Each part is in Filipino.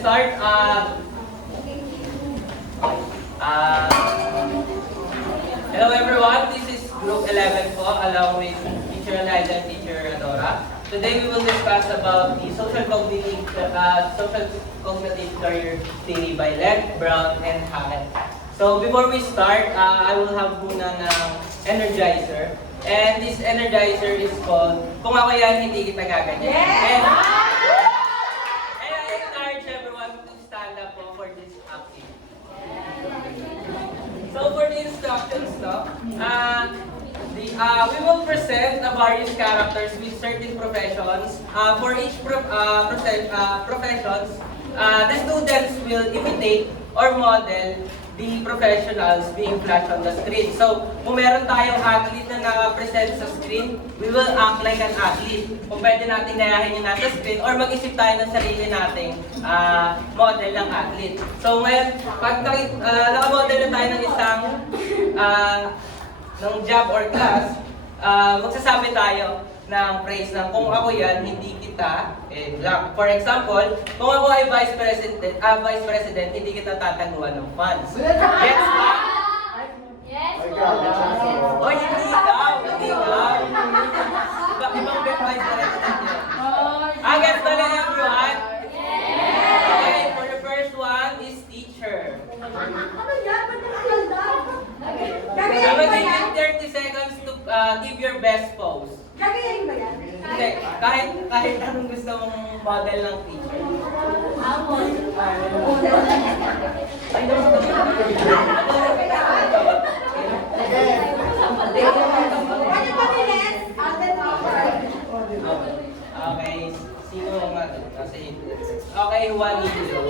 start. Hello everyone, this is Group 11 po, along with Teacher Eliza and Teacher Adora. Today we will discuss about the social cognitive career theory by Lent, Brown, and Hackett. So before we start, I will have muna ng energizer. And this energizer is called, kung ako yan, hindi kita gaganyan. And I encourage everyone to stand up for this activity. So for the instructions, we will present the various characters with certain professions. For each professions, the students will imitate or model the professionals being flashed on the screen. So, kung meron tayong athlete na naka-present sa screen, we will act like an athlete. Kung pwede natin gayahin yung nasa screen or mag-isip tayo ng sarili nating model ng athlete. So, ngayon, pag naka-model na tayo ng isang ng job or class, magsasabi tayo ng phrase na kung ako yan, hindi kita, blank. For example, kung ako ay vice president, hindi kita tataguan ng funds. Yes, ba? Yes, O, hindi ikaw. Ibang vice president yun. Gets na lang everyone? Okay, for the first one is teacher. Ano yan? Ba't nakaganda? I will give you 30 seconds to give your best pose. Gagayahin ba yan? Hindi, kahit anong gusto mong model ng teacher. Ay, Ano pa bilis? okay, sino nga? Okay, Juan Nilo.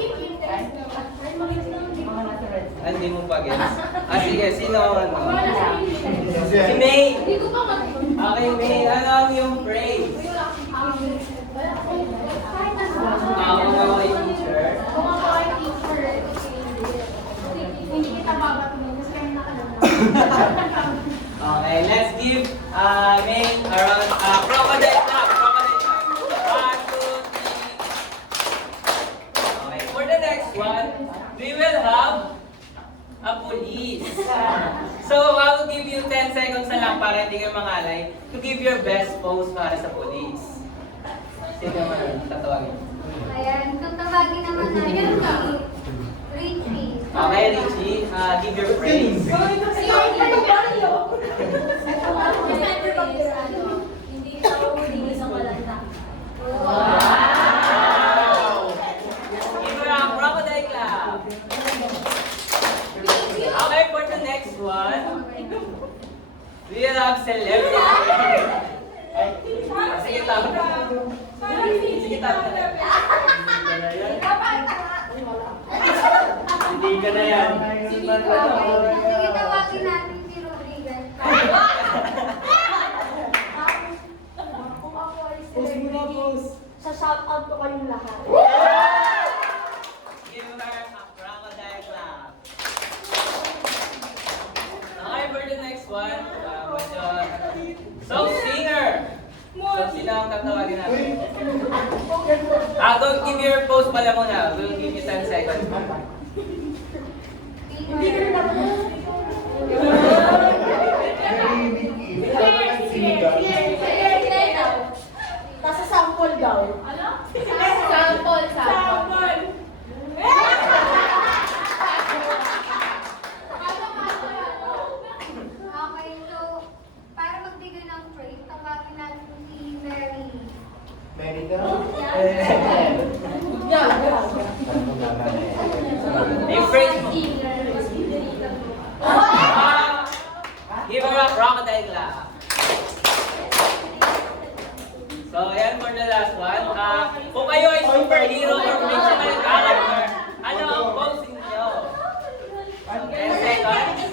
Hindi mo pa gets. Sige, sino ang Si May. Okay, May. Ano ang yung phrase? Kung ako ay teacher. Okay, let's give May around crocodile clap. Crocodile clap. 1, 2, 3. Okay, for the next one, we will have a police. So, I will give you 10 seconds na lang para hindi kayo mangalay to give your best pose para sa police. Sino naman tatawagin? Ayan, tatawagin naman natin si Richie. Okay, Richie, give your praise. Hindi ako hindi sa malanda. Wow! Give her a crocodile clap. Okay, for the next one, we will have celebrity. Sige, tama. Sige, tama. Hindi ka na yan. Sige, tawagin natin si Rodriguez. Kung ako ay celebrity, sa shoutout ko kayong lahat. Give her a crocodile clap. Okay, for the next one, song singer. So, sino ang tatawagin natin? Don't give your pose pala muna. We'll give you 10 seconds. Hindi ka na dapat. Nasa sample daw. Ano? Sample. Okay, so, para magbigay ng praise, tawagin natin si Mary. Mary ka? Yung phrase mo. Give her a crocodile clap. So, ayan for the last one. Kung kayo ay superhero or fictional character, ano ang pose niyo? 10 seconds.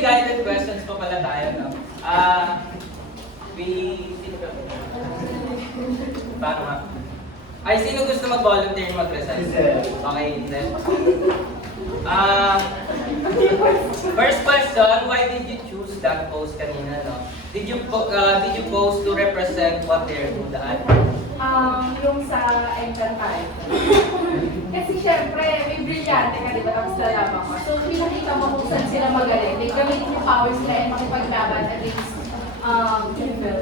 may guided questions pa pala tayo, no? Sino ba? Paano nga? Ay, sino gusto mag-volunteer mag-resign? Okay, then. First question, why did you choose that post kanina, no? Did you post to represent what they're good at? Yung sa Encantayo. Kasi syempre, may brilyante ka, di ba? Tapos lalaban ko. So, pinakita mo kung saan sila magaling. Like, gamitin yung powers nila and makipaglaban against evil.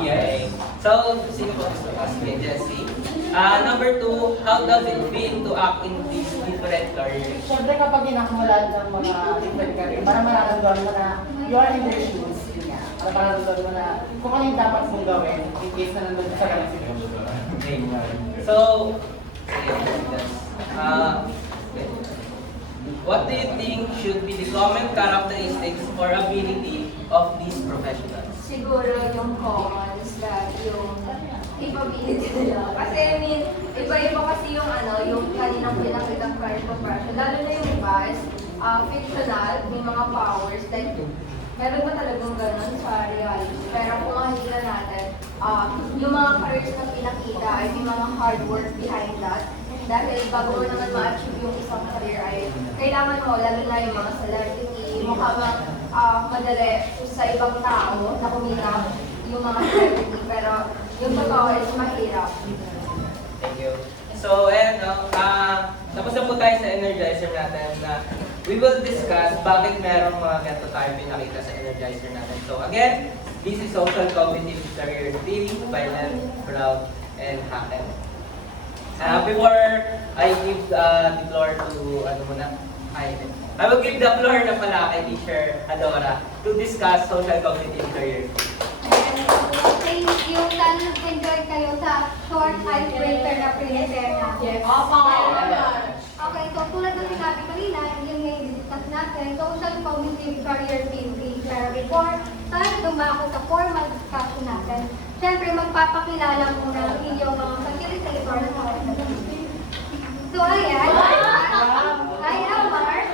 Yay! So, sino po gusto ka? Sige, Jessie. Number 2, how does it feel to act in these different careers? Siyempre kapag inakulat ng mga different career, para mararamdaman mo na you are in their shoes. Yun nga. Para mararamdaman mo na kung ano yung dapat mong gawin in case na nandun ka sa ganang situation. Okay. So, what do you think should be the common characteristics or ability of these professionals? Siguro yung commons that yung capability nila. Kasi I mean, iba-iba kasi yung yung kaninang pinakitang career profession. Lalo na yung iba is fictional, may mga powers. Like, meron ba talagang ganun sa reality? Pero kung makikita natin, yung mga careers na pinakita ay may mga hard work behind that. Dahil bago mo naman ma-achieve yung isang career ay kailangan mo, lalo na yung mga celebrity, mukha madali sa ibang tao na kumita yung mga celebrity. Pero yung totoo is mahirap. Thank you. So, ayan, no? Tapos na po tayo sa energizer natin na we will discuss bakit merong mga ganito tayo pinakita sa energizer natin. So, again, this is Social Cognitive Career Theory by Len Brown and Hacken. Before I give the floor to, I will give the floor na pala kay Teacher Adora to discuss Social Cognitive Career. Thank you. Sana nag-enjoy kayo sa short icebreaker na prepare natin. Okay, so tulad ng sinabi kanina, yung i-discuss natin, social cognitive career theory. Pero before tayo dumako sa formal discussion natin, syempre magpapakilala muna ang inyong mga facilitator na mga. So ayan, I am Mark.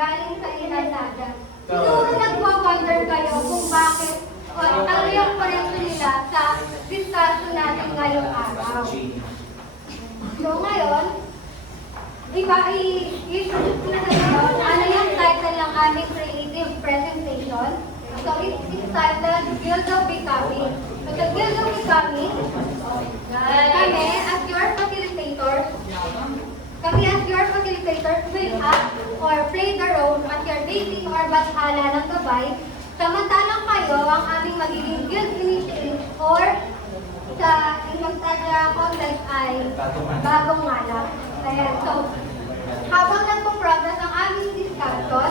Galing sa Inalaga. Siguro nagwa-wonder kayo kung bakit o ano yung kwento nila sa discussion natin ngayong araw. So ngayon, i-introduce ko na kayo ano yung title ng aming creative presentation. So it's titled Guild of Becoming. So the Guild of Becoming, kami as your facilitators, will act or play the role as your basis or bathala ng gabay, samantalang kayo ang aming magiging guild initiative or sa Encantadia context ay bagong ngalap. Ayan, so, habang nagpo-progress ang aming discussion,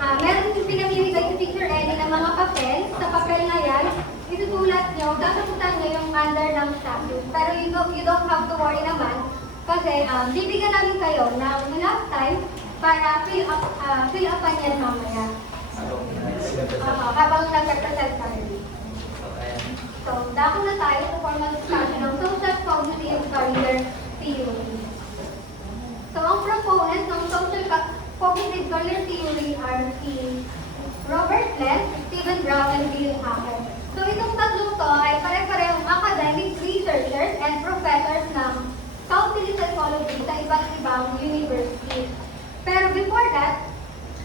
meron din pinamimigay si Teacher Ellie ng mga papel. Sa papel na yan, isusulat nyo, sasagutan nyo yung under ng statute. Pero you don't have to worry naman, kasi bibigyan namin kayo ng enough time para fill upan yan mamaya. Habang nag-represent kami. So, dako na tayo sa formal discussion ng social cognitive career theory. So, ang proponents ng social cognitive career theory are si Robert Lent, Stephen Brown, and Bill Hacker. So, itong tatlong to ay pare-parehong academic researchers and professors ng South Psychology sa iba't ibang university. Pero before that,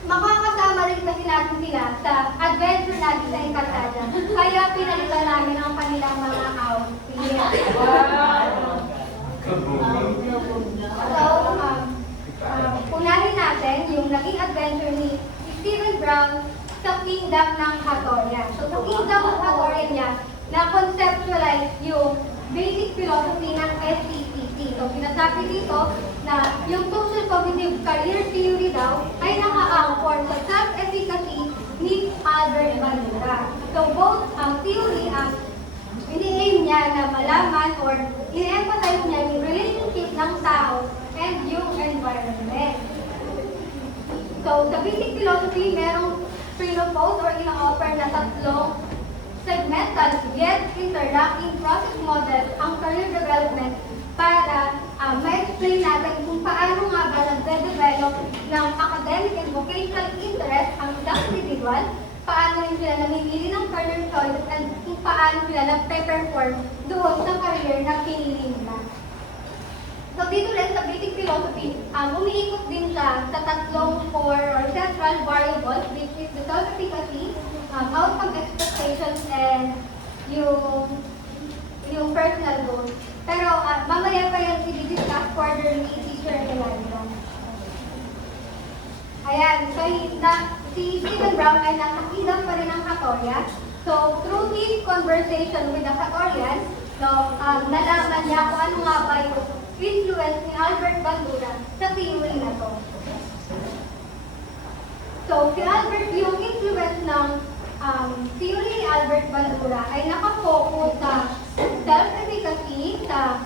makakasama rin kasi natin sila sa adventure natin sa Encantadia. Kaya pinalitan namin ang kanilang mga outfits. So, unahin natin yung naging adventure ni Stephen Brown sa Kingdom ng Hatoria. So, sa Kingdom of Hatoria niya, na-conceptualize yung basic philosophy ng SCCC. So, sinasabi dito na yung social cognitive career theory daw ay naka-anchor sa self-efficacy ni Albert Bandura. So, both ang theory at ini-aim niya na malaman or i-emphasize niya yung relationship ng tao and yung environment. So, sa basic philosophy, merong pinopose or ina-offer na tatlong segmental yet interlocking process model ang career development para ma-explain natin kung paano nga ba nagde-develop ng academic and vocational interest ang isang individual, paano rin sila namimili ng career choices, and kung paano sila nagpe-perform doon sa career na pinili nila. So dito rin sa basic philosophy, umiikot din siya sa tatlong core or central variables, which is the self-efficacy, outcome expectations, and yung personal goals. Pero mamaya pa yan i-discuss further ni Teacher Elijah. Ayan, so si Stephen Brown ay nakakidam pa rin ng Katolia. So through his conversation with the Katorian, nalaman niya kung ano nga ba yung influence ni Albert Bandura sa theory na to. So si Albert, yung influence ng theory ni Albert Bandura ay nakafocus sa self-efficacy, sa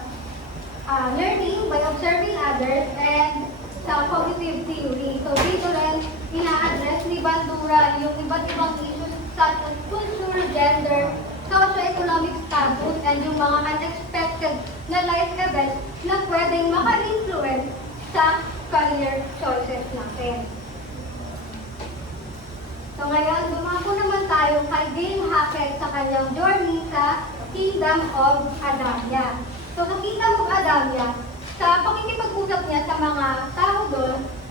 learning by observing others, and sa cognitive theory. So dito rin, ina-address ni Bandura yung iba't ibang issues such as culture, gender, socio-economic status, and yung mga unexpected na life events na pwedeng maka-influence sa career choices natin. So ngayon, dumako naman tayo kay Dale Hackett sa kanyang journey sa Kingdom of Adamya. So sa Kingdom of Adamya, sa pakikipag-usap niya sa mga tao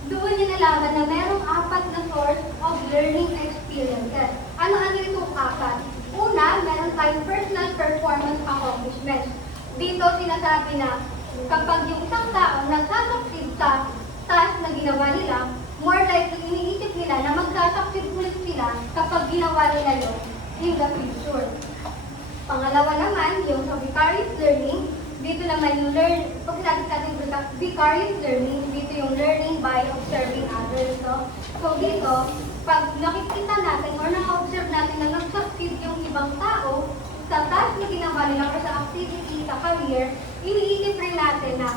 doon niya nalaman na merong 4 na source of learning experiences. Ano-ano itong 4? Una, meron tayong personal performance accomplishments. Dito sinasabi na kapag yung isang tao nagsasucceed sa task na ginawa nila, more likely iniisip nila na magsasucceed ulit sila kapag ginawa nila yun in the future. Pangalawa naman, yung sa vicarious learning, dito naman yung pag sinabi natin vicarious learning, dito yung learning by observing others. So dito, pag nakikita natin or na-observe natin na nag-succeed yung ibang tao sa task na ginawa nila or sa activity, sa career, iniisip rin natin na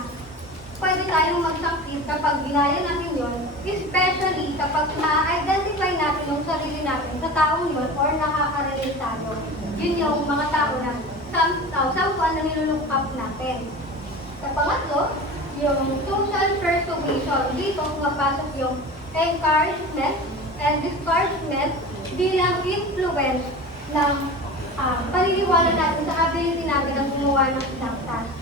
pwede tayong mag-succeed kapag ginaya natin yun, especially kapag na-identify natin yung sarili natin sa taong yun or nakaka-relate tayo. Yun yung mga tao na someone na nilulook up natin. Sa pangatlo, yung social persuasion. Dito mapasok yung encouragement and discouragement bilang influence ng paniniwala natin sa ability natin na gumawa ng isang task.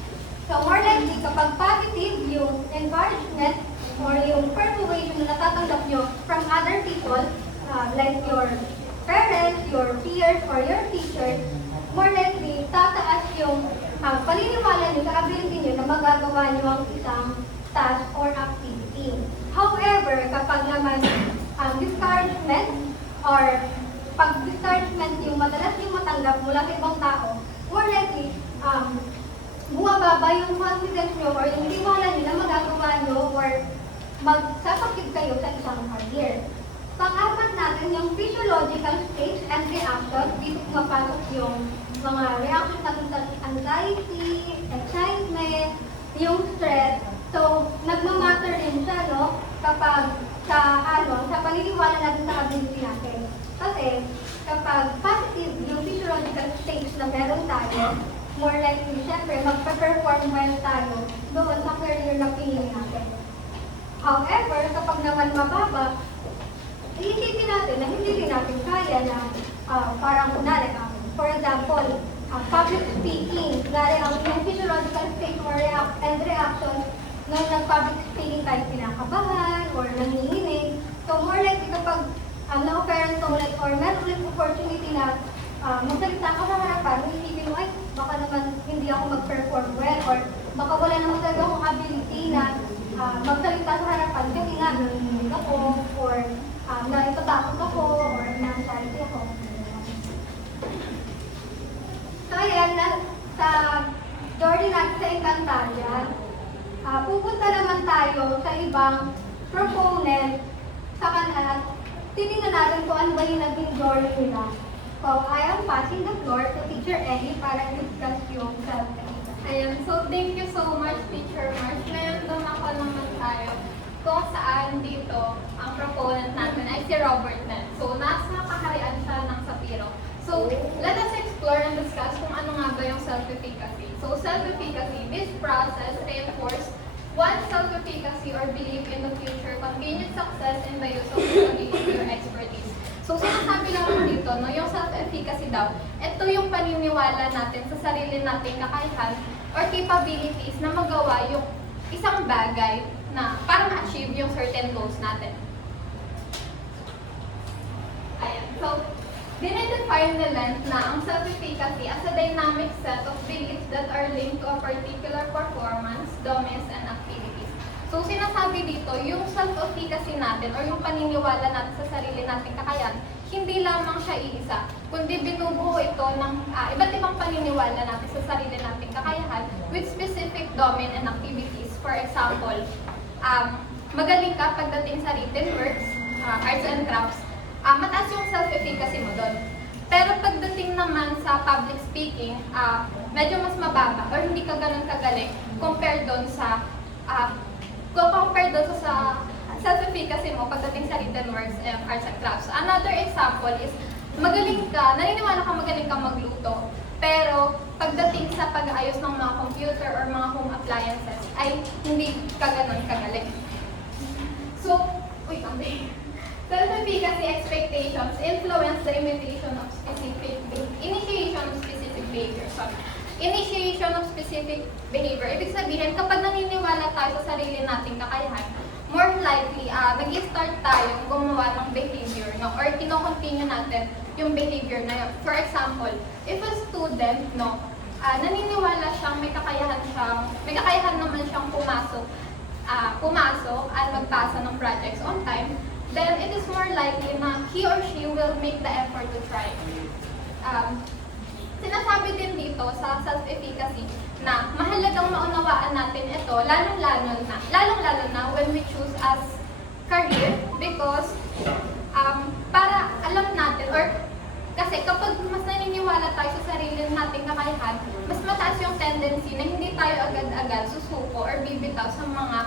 So more likely, kapag positive yung encouragement or yung persuasion na natatanggap nyo from other people, like your parents, your peers, or your teachers, more likely, tataas yung paniniwala nyo sa ability nyo na magagawa nyo ang isang task or activity. However, kapag naman discouragement or pag-discouragement yung madalas yung matanggap mula sa ibang tao, more likely, bumababa yung confidence nyo or yung tiwala nyo na magagawa nyo or magsasakit kayo sa isang career. Pang-apat natin yung physiological states and reactions. Dito pumapasok yung mga reactions natin sa anxiety, excitement, yung stress. So, nagmamatter din siya, no? Kapag sa paniniwala natin sa ability natin. Kasi, kapag positive yung physiological states na meron tayo, more likely, syempre, magpa-perform well tayo doon sa career na pinili natin. However, kapag naman mababa, iisipin natin na hindi rin natin kaya na parang kunwari, for example, public speaking, kunwari ang physiological state or reactions nung nag-public speaking tayo pinakabahan or nanginginig. So more likely kapag na-offeran to ulit or meron ulit opportunity na magsalita ka sa harapan, iisipin mo, ay, baka naman hindi ako mag-perform well or baka wala naman talaga akong ability na magsalita sa harapan kasi nga nanginginig ako or naitatakot ako or na-anxiety ako. So ayan, sa journey natin sa Encantadia, pupunta naman tayo sa ibang proponent sa kanila. Titingnan natin kung ano ba yung naging journey nila So, I am passing the floor to Teacher Ellie para discuss yung self-efficacy. Ayan, so thank you so much, Teacher Mars. Ngayon, dumako naman tayo kung saan dito ang proponent natin ay si Robert Nett. So, nasa kaharian siya ng Sapiro. So, let us explore and discuss kung ano nga ba yung self-efficacy. So, self-efficacy, this process reinforces one's self-efficacy or belief in the future, continued success in the use of ability or expertise. So, sinasabi lang mo dito, no, yung self-efficacy daw, ito yung paniniwala natin sa sarili nating kakayahan or capabilities na magawa yung isang bagay na para ma-achieve yung certain goals natin. Ayan. So, dinedefine nila na ang self-efficacy as a dynamic set of beliefs that are linked to a particular performance, domains, and activities. So, sinasabi dito, yung self-efficacy natin or yung paniniwala natin sa sarili nating kakayahan, hindi lamang siya iisa, kundi binubuo ito ng iba't ibang paniniwala natin sa sarili nating kakayahan with specific domain and activities. For example, magaling ka pagdating sa written works, arts and crafts, mataas yung self-efficacy mo doon. Pero pagdating naman sa public speaking, medyo mas mababa or hindi ka ganun kagaling compared doon sa self-efficacy mo pagdating sa written works and arts and crafts. Another example is, naniniwala ka magaling ka magluto, pero pagdating sa pag-ayos ng mga computer or mga home appliances, ay hindi ka ganun kagaling. So, self-efficacy expectations influence the initiation of specific behavior. Initiation of specific behavior. Ibig sabihin, kapag naniniwala tayo sa sarili nating kakayahan, more likely, nag-start tayong gumawa ng behavior, no? Or kino-continue natin yung behavior na yun. For example, if a student, no, naniniwala siyang may kakayahan naman siyang pumasok at magpasa ng projects on time, then it is more likely na he or she will make the effort to try. Sinasabi din dito sa self-efficacy na mahalagang maunawaan natin ito, lalong-lalo na when we choose as career, because para alam natin, or kasi kapag mas naniniwala tayo sa sarili nating kakayahan, mas mataas yung tendency na hindi tayo agad-agad susuko or bibitaw sa mga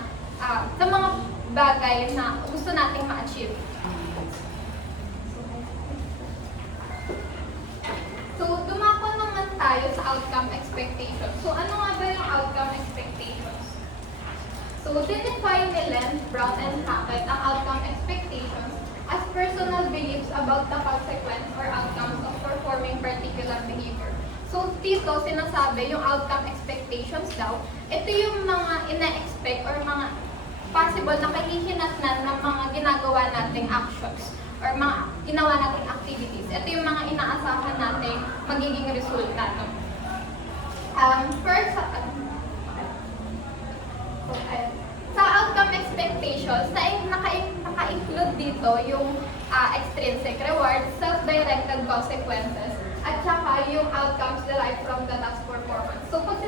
bagay na gusto nating ma-achieve. So, dumako naman tayo sa outcome expectations. So, ano nga ba yung outcome expectations? So, define ni Len, Brown, and Hackett ang outcome expectations as personal beliefs about the consequence or outcomes of performing particular behavior. So, dito sinasabi yung outcome expectations daw, ito yung mga ina-expect or mga possible na kahihinatnan ng mga ginagawa nating actions or mga ginawa nating activities. Ito yung mga inaasahan nating magiging resulta. No? Sa outcome expectations, naka-include dito yung extrinsic rewards, self-directed consequences, at saka yung outcomes derived from the task performance. So, pag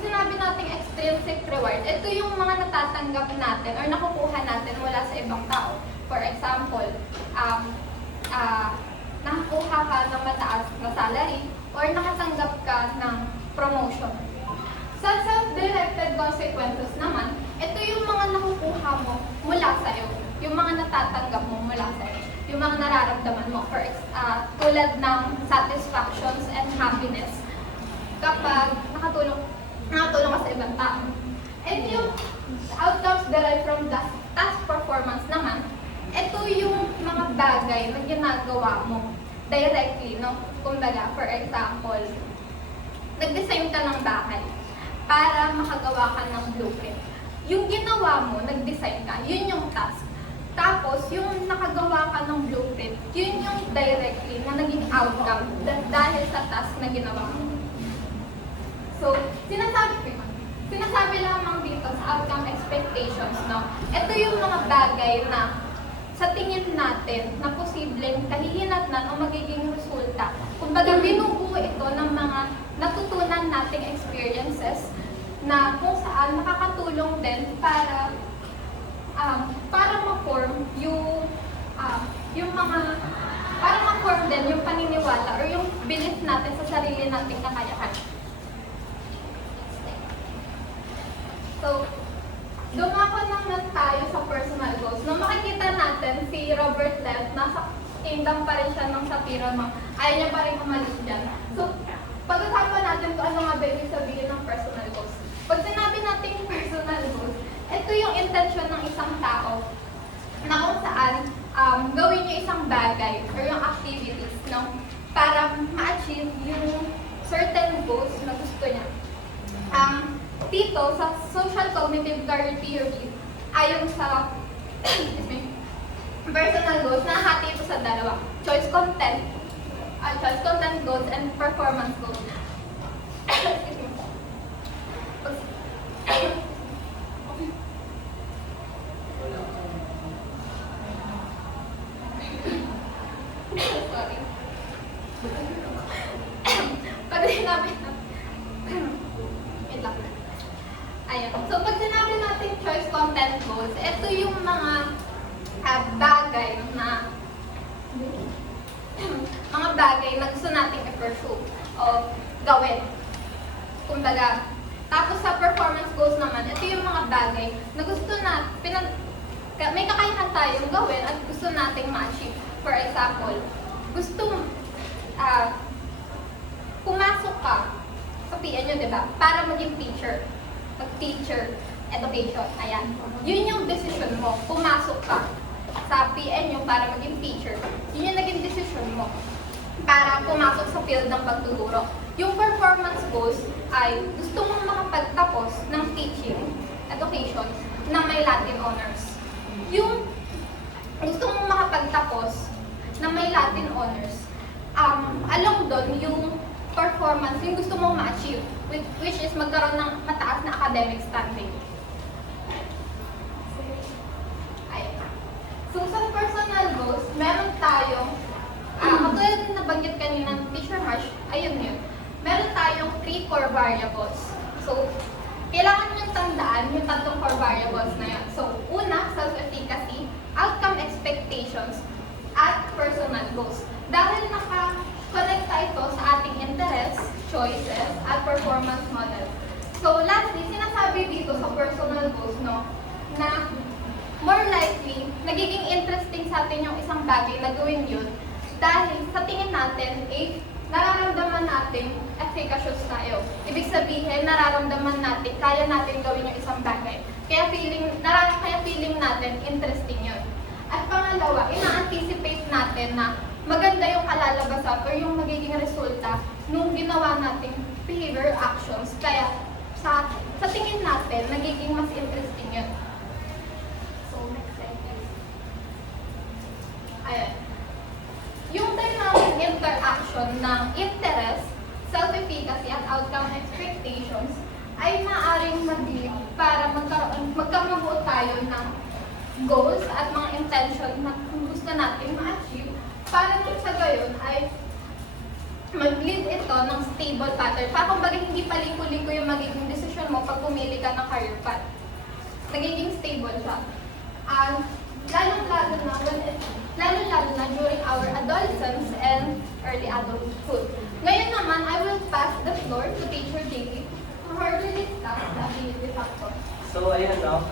sinabi nating extrinsic reward, ito yung mga natatanggap natin or nakukuha natin mula sa ibang tao. For example, nakakuha ka ng mataas na salary or nakatanggap ka ng promotion. Sa self-directed consequences naman, ito yung mga nakukuha mo mula sa'yo, yung mga natatanggap mo mula sa'yo, yung mga nararamdaman mo, tulad ng satisfactions and happiness kapag nakatulong ka sa ibang tao. And yung outcomes derived from the task performance naman, ito yung mga bagay na ginagawa mo directly, no? Kumbaga, for example, nag-design ka ng bahay para makagawa ka ng blueprint. Yung ginawa mo, nag-design ka, yun yung task. Tapos, yung nakagawa ka ng blueprint, yun yung directly na naging outcome dahil sa task na ginawa mo. So, sinasabi lamang dito sa outcome expectations, no? Ito yung mga bagay na sa tingin natin na posibleng kahihinatnan o magiging resulta. Kumbaga, binubuo ito ng mga natutunan nating experiences na kung saan nakakatulong din para ma-form yung mga para ma-form din yung paniniwala or yung belief natin sa sarili nating kakayahan. So, dumako naman tayo sa personal goals. Nung makikita natin si Robert Lev, nasa kingdom pa rin siya ng Sapira, no? Ayaw niya pa rin umalis dyan. So, pag-usapan natin kung ano nga ba ibig sabihin ng personal goals. Pag sinabi natin personal goals, ito yung intention ng isang tao na kung saan gawin yung isang bagay or yung activities, no? Para ma-achieve yung certain goals na gusto niya. Dito, sa social cognitive career theory, ayon sa excuse me, personal goals, nahati ito sa dalawa. Choice content goals and performance goals. Excuse me. Sorry. Pag sinabi wait lang. Ayan. So, pag sinabi natin choice content goals, ito yung mga bagay na gusto nating i-pursue o gawin. Kumbaga, tapos sa performance goals naman, ito yung mga bagay na gusto may kakayahan tayong gawin at gusto nating ma-achieve. For example, gusto pumasok ka sa PNU, di ba? Para maging teacher. Mag-teacher education. Ayan. Yun yung decision mo. Pumasok ka sa PNU para maging teacher. Yun yung naging decision mo para pumasok sa field ng pagtuturo. Yung performance goals ay gusto mong makapagtapos ng teaching education na may Latin honors. Yung gusto mong makapagtapos na may Latin honors, along doon yung performance, yung gusto mong ma-achieve, which is magkaroon ng mataas na academic standing. Ayun. So, sa personal goals, meron tayong, katulad na nabanggit kanina ng Teacher Marsh, ayun yun. Meron tayong 3 core variables. So, kailangan nyo tandaan yung 3 core variables na yun. So, una, self-efficacy, outcome expectations, at personal goals. Dahil naka-connecta ito sa ating interests, choices, at performance model. So, lastly, sinasabi dito sa personal goals, no, na more likely, nagiging interesting sa atin yung isang bagay na gawin yun dahil sa tingin natin, nararamdaman natin efficacious tayo. Ibig sabihin, nararamdaman natin, kaya natin gawin yung isang bagay. Kaya feeling natin interesting yun. At pangalawa, ina-anticipate natin na maganda yung kalalabasan o yung magiging resulta nung ginawa nating behavior actions. Kaya sa tingin natin, nagiging mas interesting yun. So, next slide please. Ayan. Yung dynamic interaction ng interest, self-efficacy, at outcome expectations ay maaaring mag-lead para magkamabuo tayo ng goals at mga intention na gusto natin ma-achieve para nung sa gayon ay mag-lead ito ng stable pattern. Para kumbaga hindi paliko-liko yung magiging decision mo pag pumili ka ng career path. Nagiging stable siya. Lalo-lalo na during our adolescence and early adulthood. Ngayon naman, I will pass the floor to Teacher JP to further discuss the ability factor. So, ayun, no?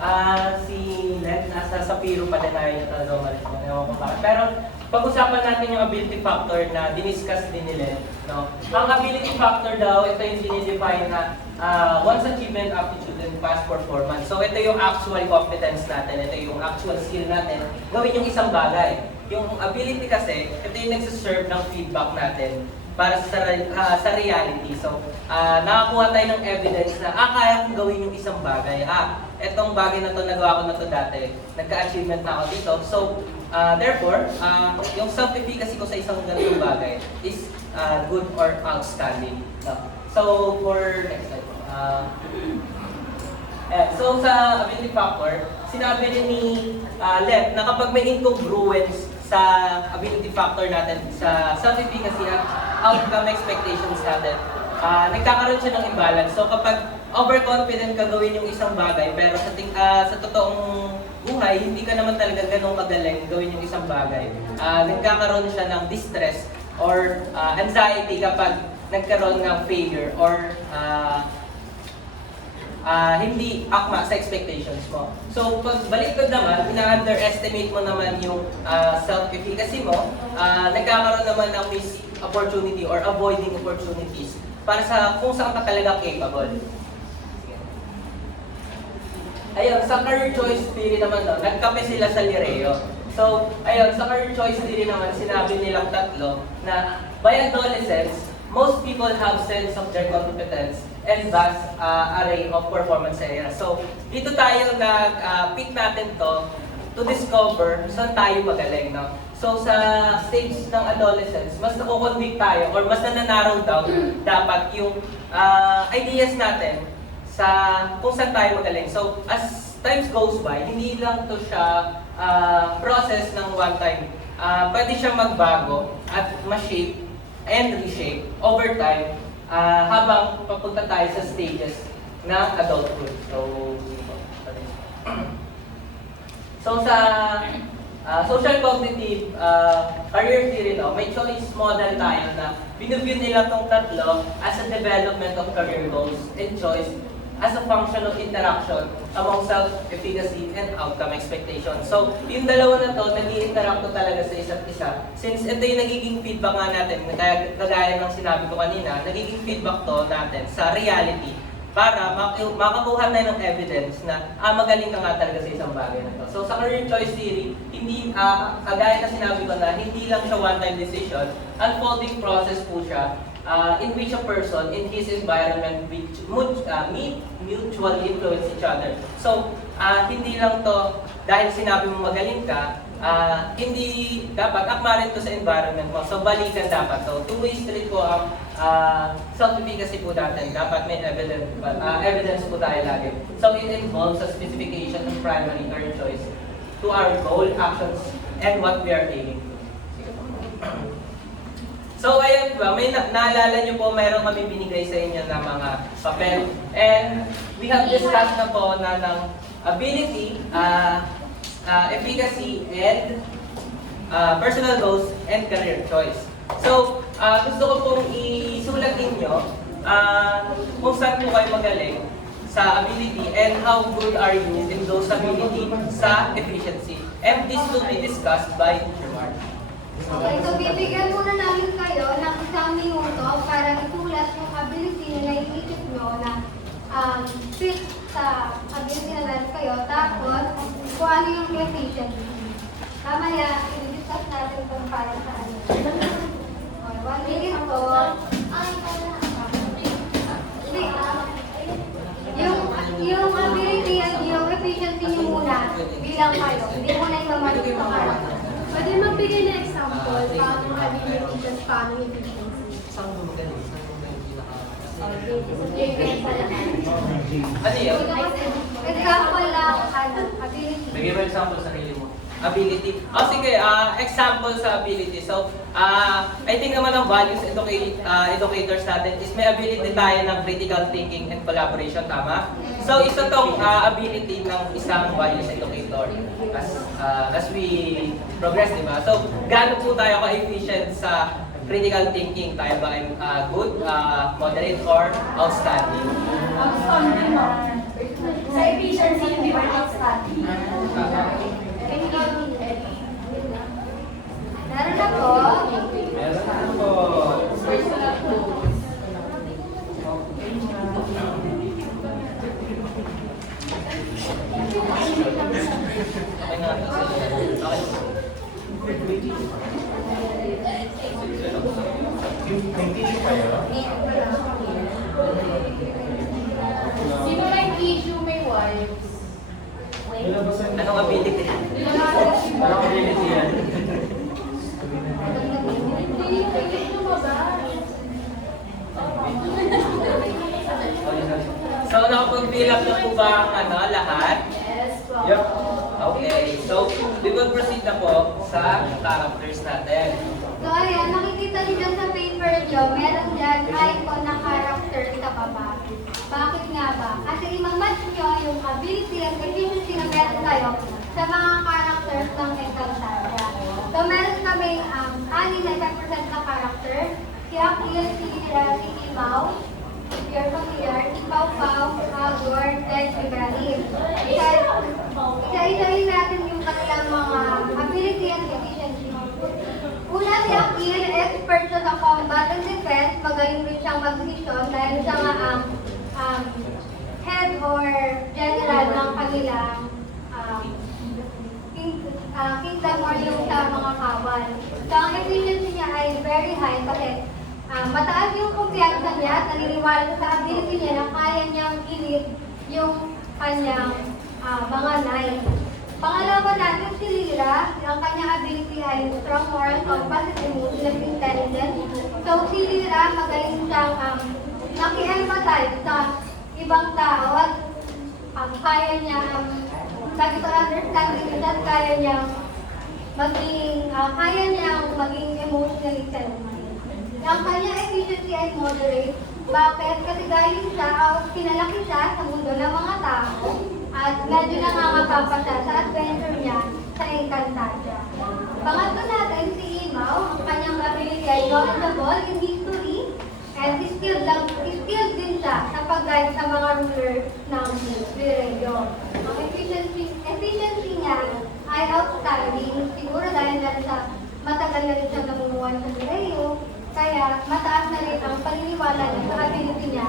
Si Len, nasa Sapiro pa din tayo yung talaga umalis mo. Ewan ko bakit. Pero, pag-usapan natin yung ability factor na diniscuss din ni Len, no? Ang ability factor daw, ito yung dinidefine na one's achievement, aptitude, and past performance. So, ito yung actual competence natin. Ito yung actual skill natin. Gawin yung isang bagay. Yung ability kasi, ito yung nagsiserve ng feedback natin para sa reality. So, nakakuha tayo ng evidence na, kaya kong gawin yung isang bagay. Etong bagay na to, nagawa ko na to dati. Nagka-achievement na ako dito. So, therefore, yung self-efficacy ko sa isang ganitong bagay is good or outstanding. No? So, for next slide. So, sa ability factor, sinabi rin ni Lev na kapag may incongruence sa ability factor natin, sa self-efficacy at outcome expectations natin, nagkakaroon siya ng imbalance. So kapag overconfident ka gawin yung isang bagay, pero sa totoong buhay, hindi ka naman talaga ganun kagaling gawin yung isang bagay. Nagkakaroon siya ng distress or anxiety kapag nagkaroon ng failure or hindi akma sa expectations mo. So, pag baliktad naman, ina-underestimate mo naman yung self-efficacy mo, nagkakaroon naman ng missed opportunity or avoiding opportunities para sa kung saan ka talaga capable. Ayun, sa career choice theory naman, no, nagkape sila sa Lireo. So, ayun, sa career choice theory naman, sinabi nilang tatlo na by adolescence, most people have sense of their competence and vast array of performance areas. So, dito tayo nag-pick natin to discover saan tayo magaling, no? So, sa stage ng adolescence, mas nako-convict tayo or mas nanarrow down dapat yung ideas natin sa kung saan tayo magaling. So, as times goes by, hindi lang to siya process ng one time. Pwede siya magbago at ma-shape and reshape over time habang papunta tayo sa stages ng adulthood. So sa social cognitive career theory, no, may choice model tayo na binubin nila tong tatlo as a development of career goals and choice as a function of interaction among self-efficacy and outcome expectations. So, yung dalawa na to, nag-i-interact to talaga sa isa't isa. Since ito yung nagiging feedback nga natin, kagaya ng sinabi ko kanina, nagiging feedback to natin sa reality para makakuha tayo ng evidence na magaling ka nga talaga sa isang bagay na to. So, sa career choice theory, hindi, kagaya na sinabi ko na, hindi lang siya one-time decision, unfolding process po siya in which a person in his environment mutually influence each other. So, hindi lang to dahil sinabi mo magaling ka, hindi dapat akma rin to sa environment mo. So, balikan dapat to. Two-way street po ang self-efficacy po natin. Dapat may evidence po tayo lagi. So, it involves a specification of primary career choice to our goal, actions, and what we are aiming to. So, ayan ba, may naalala nyo po, mayroon kami binigay sa inyo na mga papel. And we have discussed na po na ng ability, efficacy, and personal goals, and career choice. So, gusto ko pong isulat ninyo kung saan po kayo magaling sa ability and how good are you in those ability sa efficiency. And this will be discussed by Teacher Mark. Okay, so bibigyan muna namin kayo ng isang minuto para isulat yung ability na naiisip nyo na fit sa ability na meron kayo. Tapos, kung ano yung efficiency. Mamaya, i-discuss natin kung para sa ano. Okay, 1 minute po. Yung ability at yung efficiency nyo muna bilang kayo. Hindi muna yung mamalik sa harap. Pwede magbigay ng example paano ability just paano efficiency. Saan mo magaling? Saan mo magaling Ano yun? example lang, ability. Bigyan mo example sa sarili mo. Ability. Sige, example sa ability. So, I think naman ang values educators natin is may ability tayo ng critical thinking and collaboration, tama? So, isa tong ability ng isang values educator as we progress, di ba? So, gaano po tayo ka-efficient sa critical thinking? Tayo ba ay good, moderate, or outstanding? Outstanding naman. Sa efficiency, hindi ba outstanding? Meron na po. Meron na po. Personal goals. Okay na. May tissue kayo? Sino may issue, may wives? Anong ability? Anong ability yan? Hindi lumabas. So, nakapag-fill up na po ba ang lahat? Yes, po. Yup. Okay. So, we will proceed na po sa characters natin. So ayan, makikita niyo dyan sa paper niyo, meron dyan icon na character pababa. Bakit nga ba? Kasi imamatch nyo yung ability and efficiency na meron kayo sa mga characters ng Encantadia. So meron kami 6 na represent na character. Si Akil, si Imaw, if you're familiar, si Pau Pau, Hagor, and si Ibrahim. Isa-isahin natin yung kanilang mga ability and efficiency. Una si Akil, expert siya sa combat and defense, magaling rin siyang mag-decision dahil siya nga ang head or general ng kanilang kingdom or yung sa mga kawal. So ang efficiency niya ay very high kasi mataas yung kumpiyansa niya at naniniwala sa ability niya na kaya niyang i-lead yung kanyang mga knight. Pangalawa natin si Lira, ang kanyang ability ay strong moral compass and emotional intelligence. So si Lira, magaling siyang naki-empathize sa ibang tao at kaya niya understanding niya at kaya niyang maging emotionally sensitive. Ang kanyang efficiency ay moderate. Bakit? Kasi galing siya, pinalaki siya sa mundo ng mga tao at medyo nangangapa pa siya sa adventure niya sa Encantadia. Pangatlo natin si Imaw, ang kanyang ability ay knowledgeable in history and skilled din siya sa pag-guide sa mga ruler ng Vireo. Ang efficiency niya ay outstanding, siguro dahil sa matagal na rin siya namumuhay sa Vireo, kaya mataas na rin ang paniniwala niya sa ability niya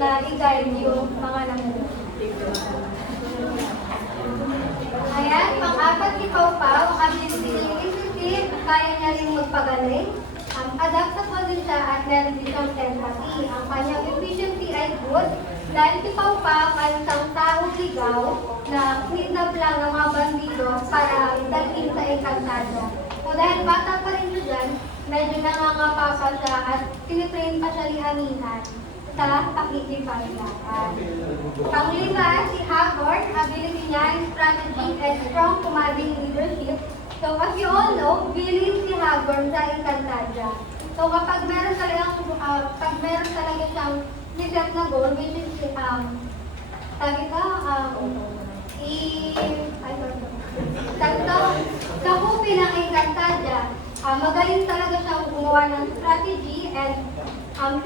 na i-guide yung mga namumuhay. Ayan, pang-apat si Pau Pau, ang ability niya initiative, kaya niya rin magpagaling. Adaptable din siya at meron din siyang empathy. Ang kanyang efficiency ay good dahil si Pau Pau ay isang taong ligaw na kidnap lang ng mga bandido para dalhin sa Encantadia. So dahil bata pa rin siya dyan, medyo nangangapa pa siya at tinitrain pa siya ni Amihan sa pakikipaglaban. Panglima, si Hagor, ability niya is strategy and strong commanding leadership. So as you all know, billing si Hagor sa Encantadia. So kapag meron talaga siyang niset na goal, which is sa hupin ng Encantadia, magaling talaga siyang gumawa ng strategy and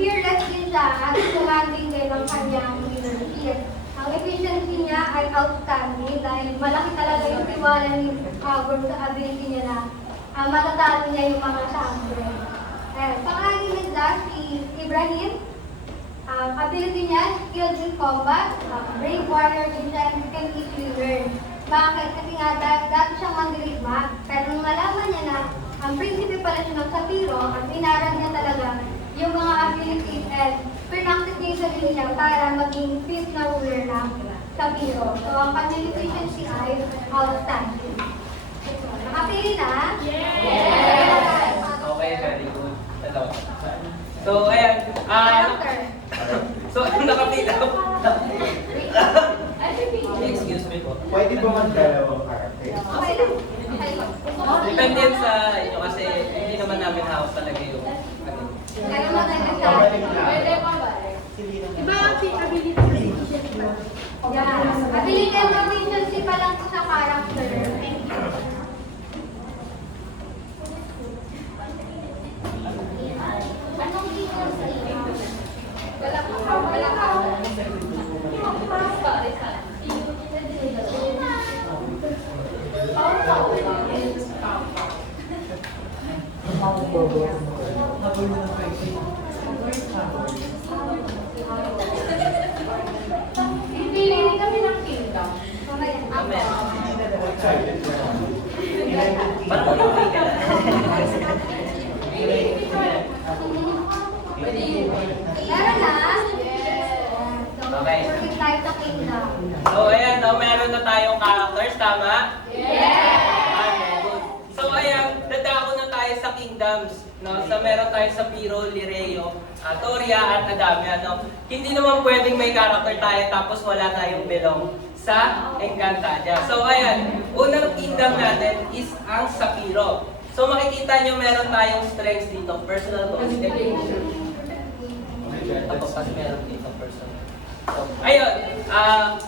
fearless din siya at commanding din ng kanyang leadership. Ang efficiency niya ay outstanding dahil malaki talaga yung tiwala ni Hagor sa ability niya na matatalo niya yung mga chambre. Pang-anim nila si Ibrahim. Ability niya, skilled in combat, brave warrior din siya and can easily learn. Bakit? Kasi nga dati siyang mandirigma, pero nung nalaman niya na ang prinsipe pala siya ng Sapiro, at inaral niya talaga yung mga abilities and pinaktis niya yung sarili niya para maging fit na ruler ng Sapiro. So ang kanyang efficiency ay outstanding. Nakapili na? Yes! Okay, very good. Hello. So, ayan. Character. So, nakapila ko. Excuse me po. Pwede ba magdalawang character? Okay lang. Okay lang. Depende yan sa inyo kasi hindi naman namin hawak talaga yung Kaya maganda siya. Pwede pa ba? Iba ang ability and efficiency pa. Yan. Ability and efficiency pa lang sa character. Anong efficiency? Wala ka. Pipili kami ng kingdom. Mamaya. Amen. Parang okay ka lang. Meron na? Okay. Perfect life sa kingdom. So, ayan, so, meron na tayong characters, tama? Okay, good. So, ayan, dadako na tayo sa kingdoms. No? So, meron tayo sa Piro, Lireo, Toria, at Adamia. No? Hindi naman pwedeng may character tayo tapos wala tayong belong sa Encantadia. So, ayan, unang kingdom natin is ang Sapiro. So, makikita nyo meron tayong strengths dito, personal constitution. Tapos kasi meron dito personal. So, ayun,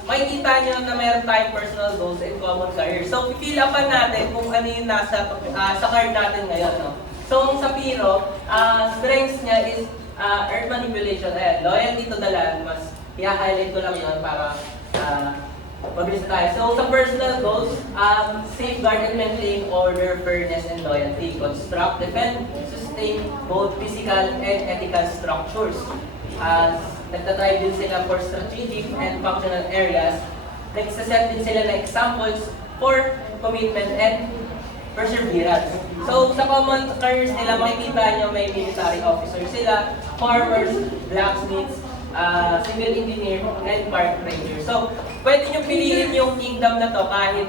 makikita nyo na meron tayong personal goals and common career. So, fill upan natin kung ano yung nasa sa card natin ngayon. No? So, ang sa Piro, strengths niya is earth manipulation. Ayan, loyalty to the land. Mas i-highlight ko lang yun para mabilis tayo. So, sa personal goals, safeguard and maintain order, fairness, and loyalty. Construct, defend, sustain both physical and ethical structures. Nagtatry din sila for strategic and functional areas. Nagsaset din sila ng examples for commitment and perseverance. So, sa common careers nila, makikita nyo may military officers sila, farmers, blacksmiths, civil engineer, and park ranger. So, pwede nyo piliin yung kingdom na to kahit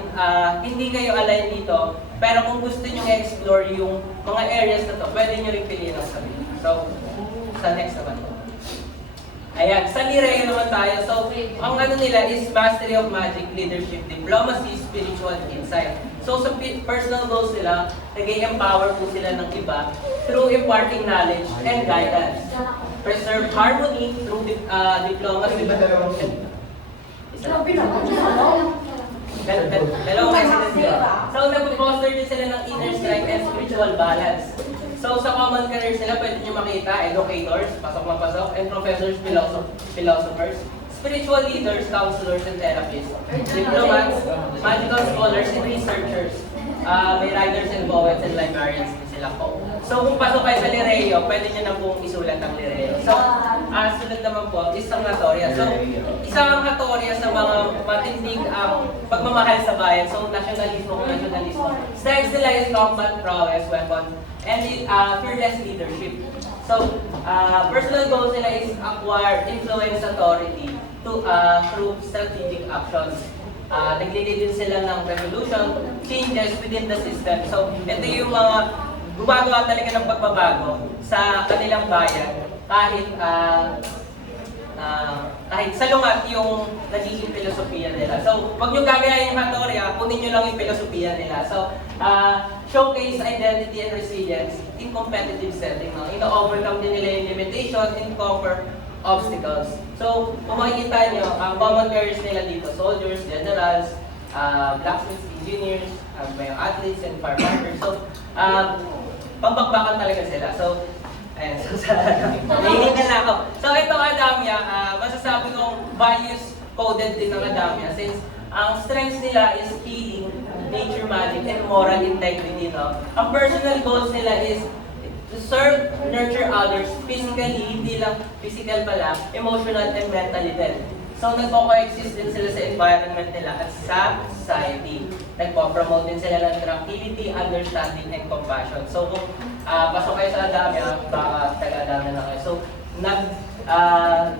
hindi kayo align dito. Pero kung gusto nyo i-explore yung mga areas na to, pwede nyo rin piliin ang sarili. So, sa next naman to. Ayan, sa Lireo naman tayo. So, ang ano nila is mastery of magic, leadership, diplomacy, spiritual insight. So, sa personal goals nila, nag-empower po sila ng iba through imparting knowledge and guidance. Preserve harmony through diplomacy. Dalawang messages nila. So, nag-foster din sila ng inner strength and spiritual balance. So, sa common careers nila, pwede nyo makita, educators, pasok na pasok, and professors, philosophers, spiritual leaders, counselors, and therapists, diplomats, magical scholars, and researchers. May writers and poets and librarians din sila po. So, kung pasok kayo sa Lireo, pwede nyo na pong isulat ang Lireo. So, sunod naman po, isang Hatoria. So, isang Hatoria sa mga matinding pagmamahal sa bayan. So, nationalismo. Strengths nila is combat prowess, weapon, and fearless leadership. So, personal goals nila is acquire influence authority through strategic actions. Naglilid din sila ng revolution, changes within the system. So, ito yung mga gumagawa talaga ng pagbabago sa kanilang bayan kahit salungat yung nagiging filosofiya nila. So, huwag nyo gagayahin yung Hatoria, kunin nyo lang yung filosofiya nila. So, showcase identity and resilience in competitive setting. No? Ino-overcome din nila yung limitation and conquer obstacles. So, kung makikita nyo, ang common careers nila dito, soldiers, generals, blacksmiths, engineers, may athletes, and farmers. So, pambakbakan talaga sila. So, ayan, nahihingal na ako. So, ito Adamya, masasabi kong values coded din ng Adamya since ang strengths nila is healing, nature magic, and moral integrity. No? Ang personal goals nila is to serve, nurture others physically, hindi lang physical pala, emotional and mentally din. So, nagpo-coexist din sila sa environment nila at sa society. Nagpo-promote din sila ng tranquility, understanding, and compassion. So, kung pasok kayo sa Adamya, baka taga-Adamya na kayo. So,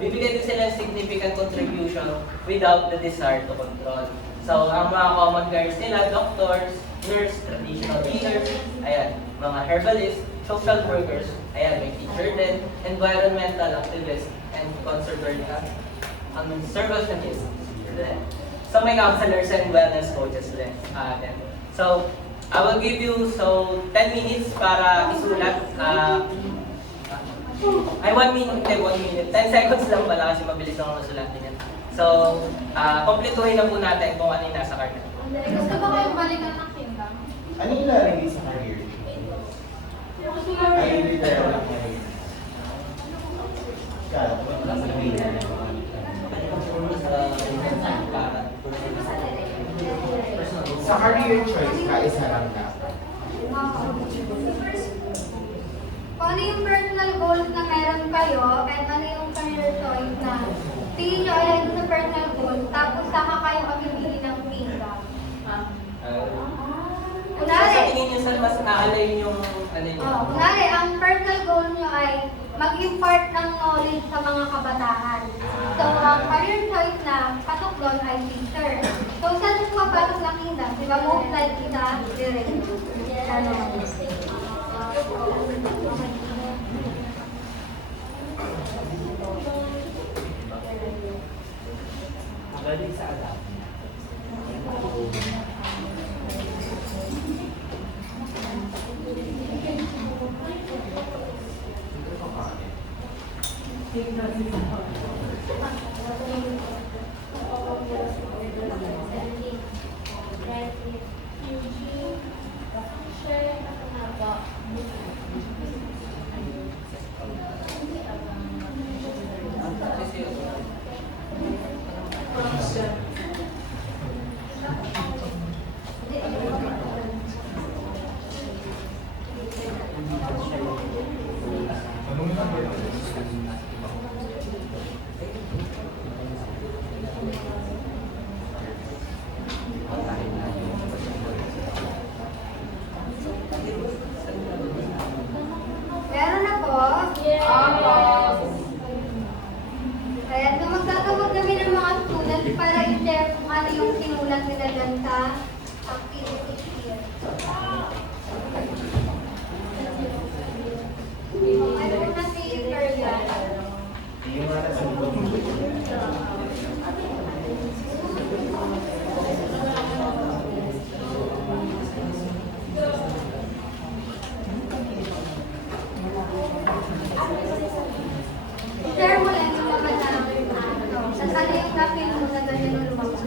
bibigay din sila ng significant contribution without the desire to control. So, ang mga common careers nila, doctors, nurse, traditional healers, ayan, mga herbalists, social workers, ayan, may teacher din, environmental activists, and conservationists. So, may counselors and wellness coaches din. So, I will give you 10 minutes para isulat. 1 minute. 10 seconds lang pala kasi mabilis lang ako sulatin yan. So, kompletuhin na po natin kung ano yung nasa card. Gusto ba kayong balikan ng kingdom? Ano yung lalagay sa career? Ay, hindi tayo lang career. Sa career choice, kaisa lang na. Kung ano yung personal goals na meron kayo, at ano yung career choice na tingin nyo align sa personal goals, tapos saka kayo mamimili ng kingdom. So, sa tingin nyo saan mas na-align yung ano nyo? Kunwari, ang personal goal nyo ay mag-impart ng knowledge sa mga kabataan. So, ang career choice na patok doon ay teacher. So, saan mo papasok ng kingdom? Di ba most likely sa direct? Ano? Magaling sa alam. Meron na po. Kaya magtatawag kami ng mga students para i-share kung ano yung sinulat nila dyan sa activity sheet. Ano na si Ferya? Share mo lang yung laman na tapos ano yung na-feel mo na ganyan yung lumabas.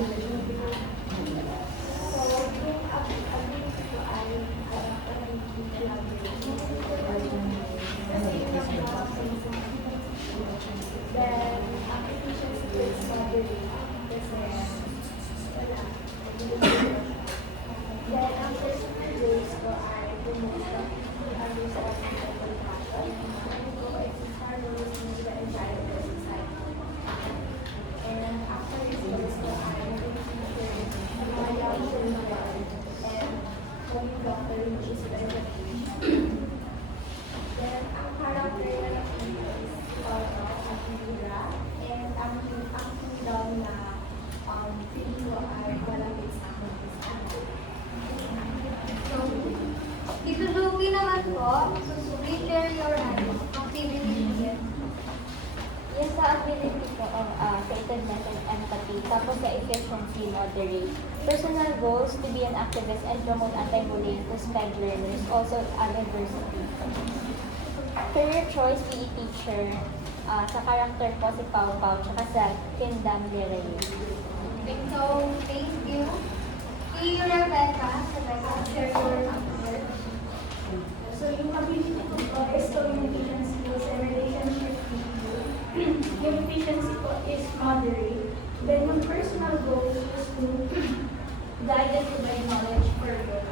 Si Suzuki naman po, Suzuki, share your activity here. Yes, sa ability ko of creative method empathy, tapos sa efficiency moderate. Personal goals to be an activist and promote anti-bullying to SPED learners, also diversity. Career choice, PE teacher, sa character ko si Pau Pau, tsaka sa Kingdom Lirayo. So, thank you. Si Rebecca, share your work. So, yung ability ko po is communication skills and relationship with you. Yung efficiency ko is moderate. Then, yung personal goals is to guide and provide knowledge for good.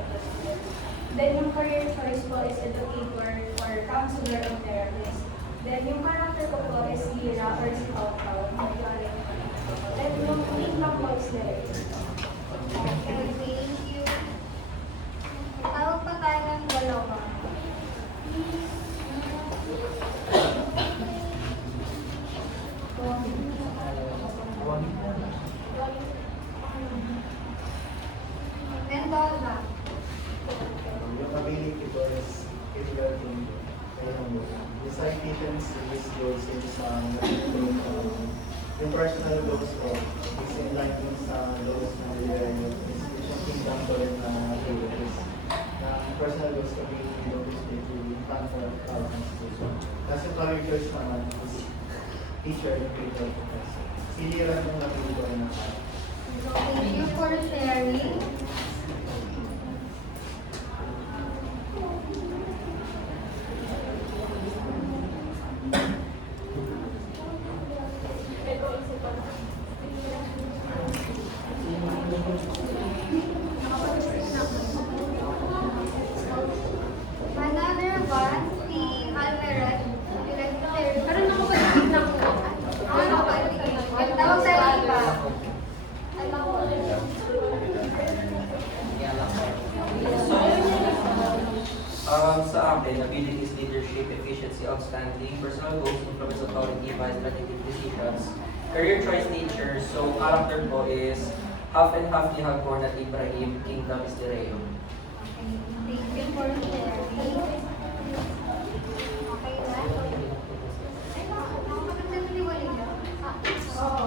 Then, yung career choice ko is educator or counselor or therapist. Then, yung character ko po is Lira or si Pau Pau. Then, yung income ko is Larry. Okay, thank you. Tawag pa tayo ng dalawa. Mendoza. Yung ability ko is kindergarten. Yung citation skills is yung personal goals ko is in line dun sa goals na yung kingdom ko rin na activities. Na personal goals ko being able to stay to fund for our institution. Kasi career choice naman is teacher and critical professor. Siliran yung napili ko rin na So, thank you for sharing. Another one, si Alvarez. Pero nakapag-isip na ko. Ano ba? Tawag tayo iba. Sa akin, abilities, leadership, efficiency, outstanding, personal goals, influence, authority, by strategic decisions, career choice, nature. So, character ko is half and half ni Hagborn at Ibrahim, Kingdom is Tireo. Thank you for sharing. Okay na? Nakapag-isip ni Walida? Oo.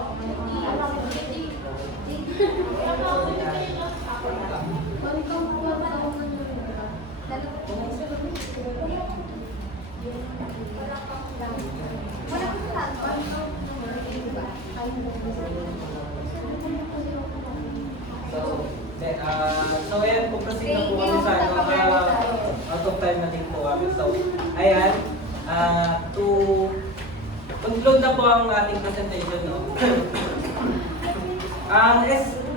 Wala kang So ayan, puproceed na po Thank kami you. sa ano, Tapos tayo. out of time na din po kami. So, ayan, to conclude na po ang ating presentation, no? Ang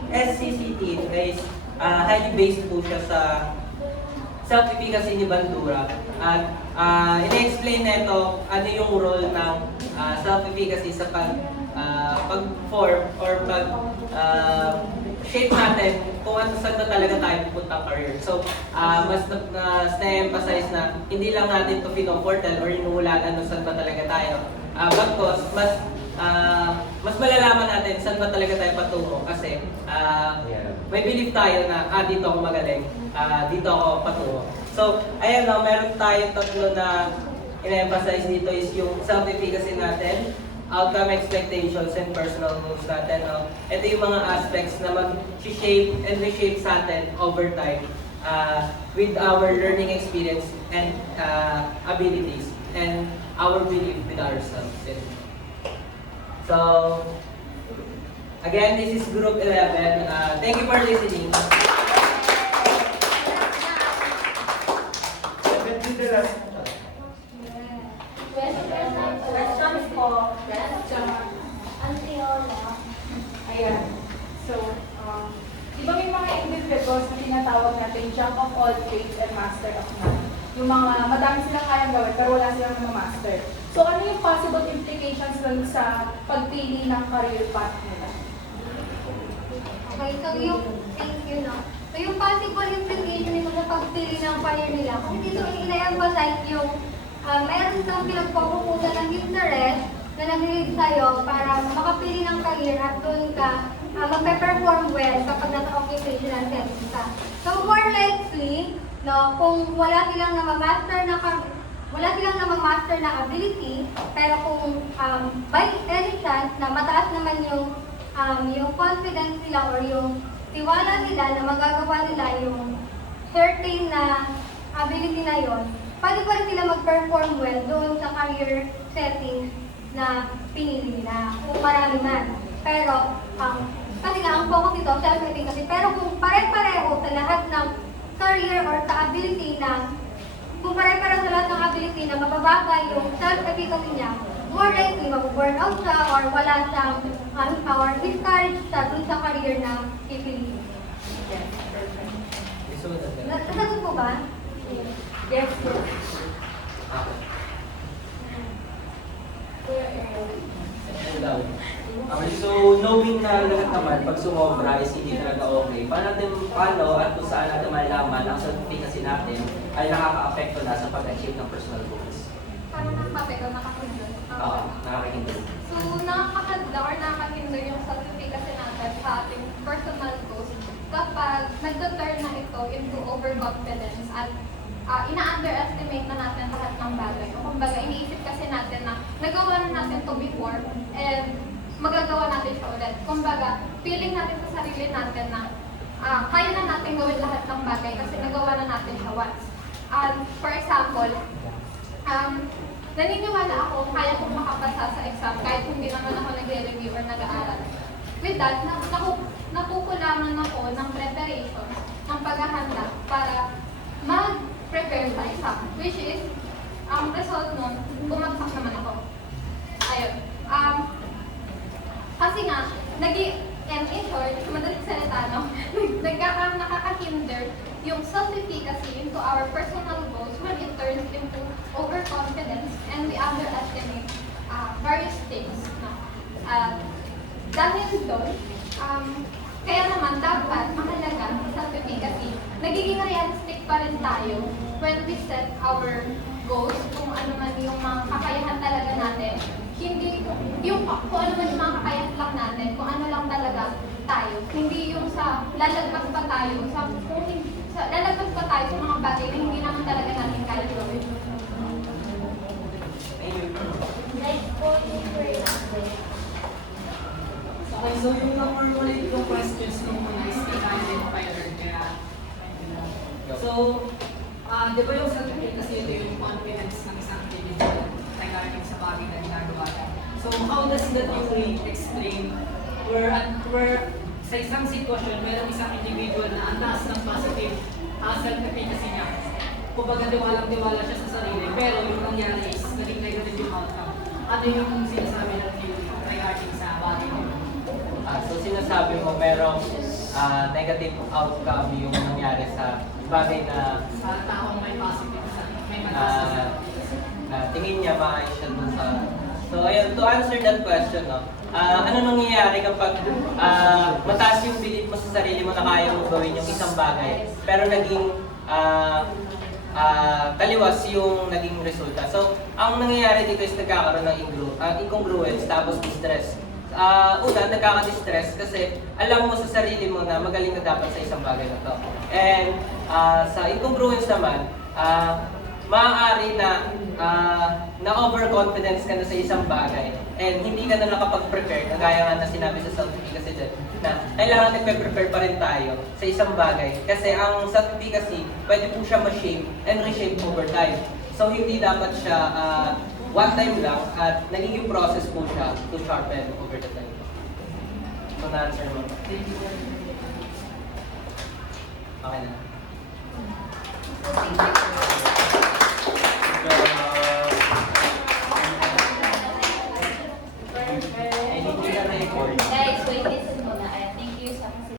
SCCT is highly based po siya sa self-efficacy ni Bandura. At ina-explain nito ano yung role ng self-efficacy sa pag-form or shape natin kung ano saan na talaga tayo pupunta career. So, mas na-emphasize na hindi lang natin ito pinoportal or inuulanan kung saan ba talaga tayo. Bagkos, mas malalaman natin saan ba talaga tayo patungo kasi may belief tayo na dito ako magaling, dito ako patungo. So, ayan na, meron tayong tatlo na ina-emphasize dito is yung self-efficacy natin, outcome expectations, and personal goals natin. No? Ito yung mga aspects na mag-shape and reshape sa atin over time with our learning experience and abilities and our belief with ourselves. So, again, this is Group 11. Thank you for listening. Questions po. Ayan. So, di ba may mga individuals na tinatawag natin jack of all trades and master of none? Yung mga madami silang kayang gawin pero wala silang master. So, ano yung possible implications dun sa pagpili ng career path nila? Okay, so yung, thank you, no? So yung possible implication nito sa pagpili ng career nila, kung dito ina-emphasize yung meron kang pinagpapupunan ng interest na nag-lead sa'yo para makapili ng career at doon ka magpe-perform well kapag nasa occupational setting ka. So more likely, no, kung wala silang namamaster na ability, pero kung by any chance na mataas naman yung confidence nila or yung tiwala nila na magagawa nila yung certain na ability na yon, pwede pa rin sila mag-perform well doon sa career settings na pinili nila, kung marami man. Pero, kasi nga, ang focus nito, self-efficacy. Pero kung pare-pareho sa lahat ng career or sa ability na, kung pare-pareho sa lahat ng ability na mababagay yung self-efficacy niya, more likely mag-burn out siya or wala siyang or discourage siya dun sa career na pipiliin. Nasagot po ba? Yes, po. Okay, so knowing na lahat naman pag sumobra is hindi talaga okay, paano at kung saan natin malalaman ang self-efficacy natin ay nakaka-apekto na sa pag-achieve ng personal goals? Paano nakakapekto, nakakahindar? Oo, nakakahinder. So, nakakahanda or nakakahinder yung self-efficacy natin sa ating personal goals kapag nag-turn na ito into overconfidence at ina-underestimate na natin lahat ng bagay. O kumbaga, iniisip kasi natin na nagawa na natin to before and magagawa natin siya ulit. Kumbaga, feeling natin sa sarili natin na kaya na natin gawin lahat ng bagay kasi nagawa na natin siya once. For example, naniniwala ako kaya kong makapasa sa exam kahit hindi naman ako nagre-review or nag-aaral. With that, nakukulangan ako ng preparation, ng paghahanda para mag-prepare sa exam. Which is, ang result nun, bumagsak naman ako. Ayun. Kasi nga, in short, madaling salita, no? nakakahinder yung self-efficacy into our personal goals when it turns into overconfidence and we underestimate various things. No? Dahil doon, kaya naman dapat mahalaga sa self-efficacy, nagiging realistic pa rin tayo when we set our goals, kung ano man yung mga kakayahan talaga natin, hindi yung kung ano man yung mga kakayahan lang natin, kung ano lang talaga tayo, hindi yung sa lalagpas pa tayo lalagpas pa tayo sa mga bagay na hindi naman talaga natin kaya gawin. Okay, so yung na-formulate yung questions nung mga identifier kaya. So, di ba yung self-efficacy ito yung confidence ng isang individual regarding sa bagay na ginagawa niya? So, how does that yung explain where sa isang sitwasyon, mayroong isang individual na ang taas ng positive self-efficacy niya. Kumbaga tiwalang-tiwala siya sa sarili, pero yung nangyari is naging negative yung outcome. Ano yung sinasabi ng theory regarding sa bagay mo? So sinasabi mo merong negative outcome yung nangyari sa bagay na Sa taong may positive, may mataas na tingin niya maayos siya dun sa... So ayun, to answer that question, no, ano nangyayari kapag mataas yung belief mo sa sarili mo na kaya mo gawin yung isang bagay, pero naging taliwas yung naging resulta. So, ang nangyayari dito is nagkakaroon ng incongruence tapos distress. Una, nagkaka-distress kasi alam mo sa sarili mo na magaling na dapat sa isang bagay na to. And sa incongruence naman, maaari na overconfidence ka na sa isang bagay and hindi ka na nakapag-prepare, gaya nga na sinabi sa self-efficacy din, na kailangan nagpe-prepare pa rin tayo sa isang bagay kasi ang self-efficacy, pwede po siya ma-shape and reshape over time. So hindi dapat siya one time lang at nagiging process po siya to sharpen over the time. So na-answer mo. Okay na. So, thank you